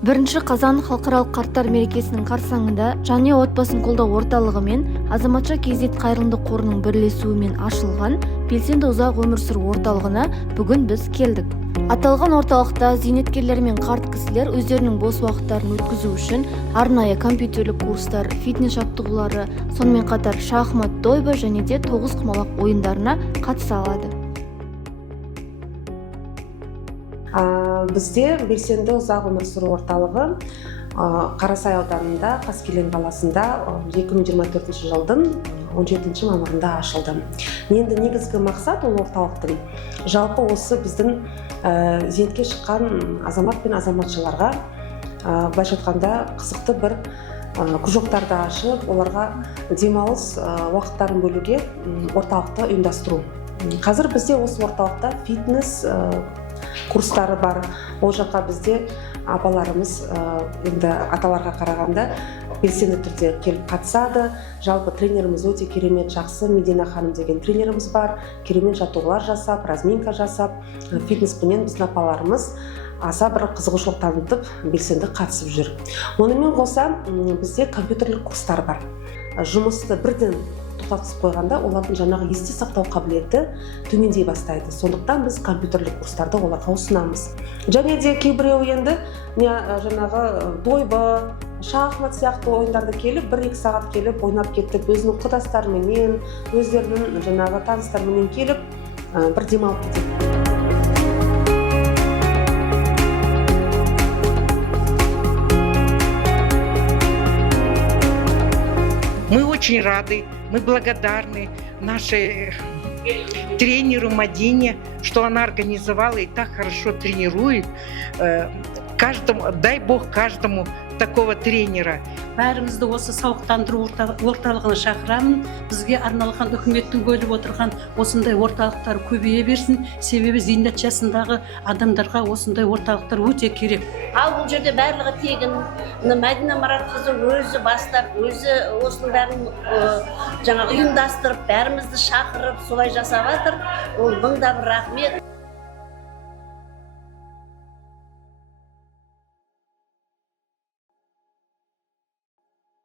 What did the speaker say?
1 қазан халықаралық қарттар мерекесінің қарсаңында Жанұя отбасын қолдау орталығы мен Азаматша KZ қайырымдылық қорының бірлесуімен ашылған белсенді ұзақ өмір сүру орталығына бүгін біз келдік. Аталған орталықта зейнеткерлер мен қарт кісілер өздерінің бос уақыттарын өткізу үшін арнайы компьютерлік курстар, фитнес жаттығулары, сонымен қатар шахмат, дойбы және де тоғызқұмалақ ойындарына қатыса алады. Бізде белсенді ұзақ өмір сүру орталығы Қарасай ауданында, Қаскелең қаласында 2024 жылдың 17 мамырында ашылды. Енді негізгі мақсат ол орталықтың жалпы осы біздің зейнетке шыққан азамат пен азаматшаларға былайша айтқанда қызықты бір кружоктарды ашып, оларға демалыс уақыттарын бөлуге орталықты ұйымдастыру. Қазір бізде осы орталықта фитнес курстары бар. Ол жаққа бізде апаларымыз, енді аталарға қарағанда белсенді түрде келіп қатысады. Жалпы тренеріміз өте керемет, жақсы Медина ханым деген тренеріміз бар. Керемет жаттығулар жасап, разминка жасап, фитнеспенен біздің апаларымыз аса бір қызығушылық танытып, белсенді қатысып жүр. Онымен қоса бізде компьютерлік курстар бар. Жұмысты бірден тоқтатып қойғанда олардың жаңағы есте сақтау қабілеті төмендей бастайды. Сондықтан біз компьютерлік курстарды оларға ұсынамыз. Және де кейбіреу енді жаңағы дойбы, шахмат сияқты ойындарды келіп, 1-2 сағат келіп ойнап кетіп, өзінің құрдастарымен, өздерінің жаңағы таныстарымен келіп, бір демалып кетеді. Мы очень рады, мы благодарны нашей тренеру Мадине, что она организовала и так хорошо тренирует. Дай Бог каждому такого тренера. Бәрімізді осы сауықтандыру орталығына шақырамын. Бізге арналған үкіметтің бөліп отырған осындай орталықтар көбейе берсін. Себебі зейнет жасындағы адамдарға осындай орталықтар өте керек. Ал бұл жерде барлығы тегін. Мәдина Маратқызы өзі бастап, өзі осының бәрін жаңа ұйымдастырып, бәрімізді шақырып, солай жасап жатыр. Ол мың да бір рахмет.